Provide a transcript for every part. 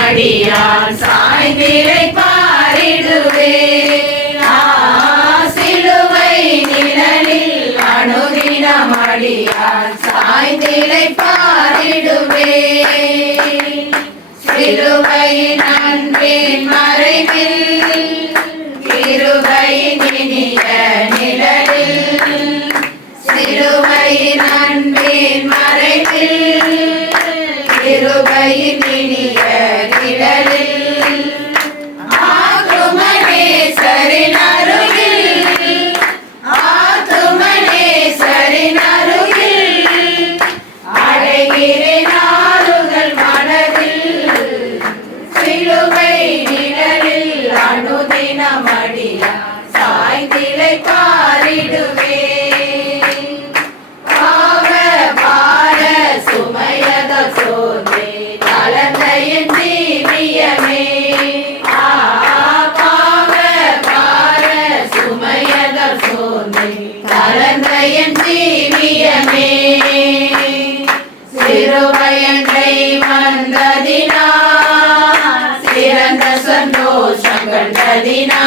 மடியால் சாய்ந்திரை பாரிடுவே சிலுவை நிழலில் அனுதின மடியால் சாய்ந்திரை பாரிடுவே சிலுவையின் அன்பின் மறைவில் கிருபையின் இனிய நிழலில் சிலுவையின் அன்பின் மறைவில் கிருபையின் இனிய நிழலில் ஆத்துமனேசரின் அருகில் ஆத்துமனேசரின் அருகில் அடைகிறேன் ஆறுதல் மனதில் சிலுவை நிழலில் அனுதின மடியா சாய்ந்திலை பாரிடுவே சோதே கலந்த என் ஜீவியமே பாவ பார சுமையத சோதே கலந்த என் ஜீவியமே சிறுவயன்றை வந்ததினா சிறந்த சந்தோஷம் கண்டதினா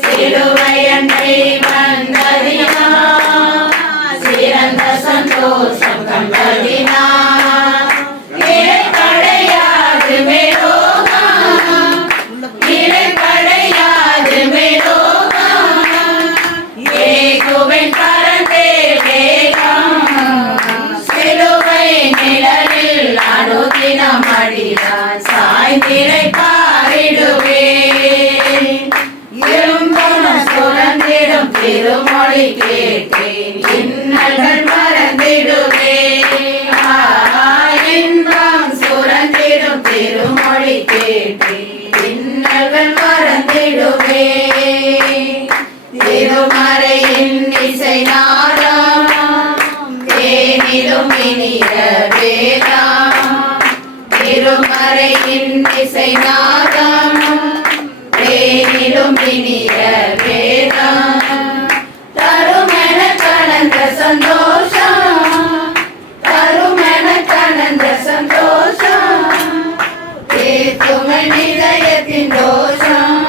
சிறுவயன்றை வந்ததினா சிறந்த சந்தோஷம் கண்டதினா சாய்ந்திரை பாரிடுவே சுரந்திடும் திருமொழி கேட்டேன் இன்னல்கள் மறந்திடுவே இன்பம் சுரந்திடும் திருமொழி கேட்டேன் இன்னல்கள் மறந்திடுவே திருமறையின் இசை நாதம் தேனிலும் இனிய வேதம் திருமறையின் இசை நாதம் தேனிலும் இனிய வேதம் தருமென கலந்த சந்தோஷம் தருமென கலந்த சந்தோஷம் தேத்துமன் இதயத்தின் தோஷம்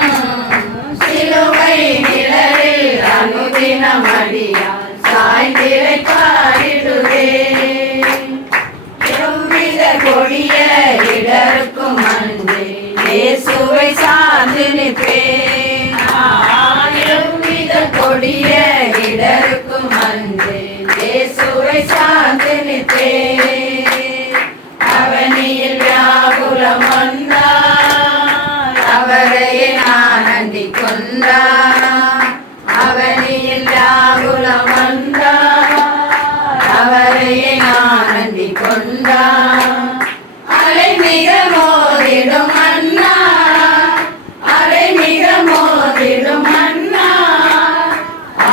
சிலுவை நிழலில் அனுதின மடியால் சாய்ந்திரை பாரிடுவே கொடிய இடருக்கும் அன்று இயேசுவை சார்ந்து நிற்பேன் கொடிய இடருக்கும் அன்று இயேசுவை சார்ந்து நிற்பேன் அவனியில் வியாகுலம் வந்தார் அவரையே நான் அண்டிக் கொண்டார் அவனியில் வியாகுலம் வந்தார் அவரையே நான் அண்டிக் கொண்டார் அலை மிக மோதிடும் அண்ணா அலை மிக மோதிடும் அண்ணா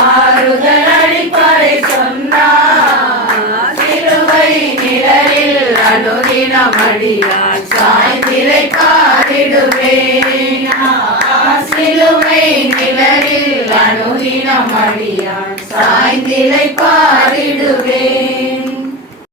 ஆறுதல் அடிப்படை சொன்னார் சிலுவை நிழலில் அனுதின மடியால் சாய்ந்திரை பாரிடுவே சிலுவை நிழலில் அனுதின மடியால் சாய்ந்திரை பாரி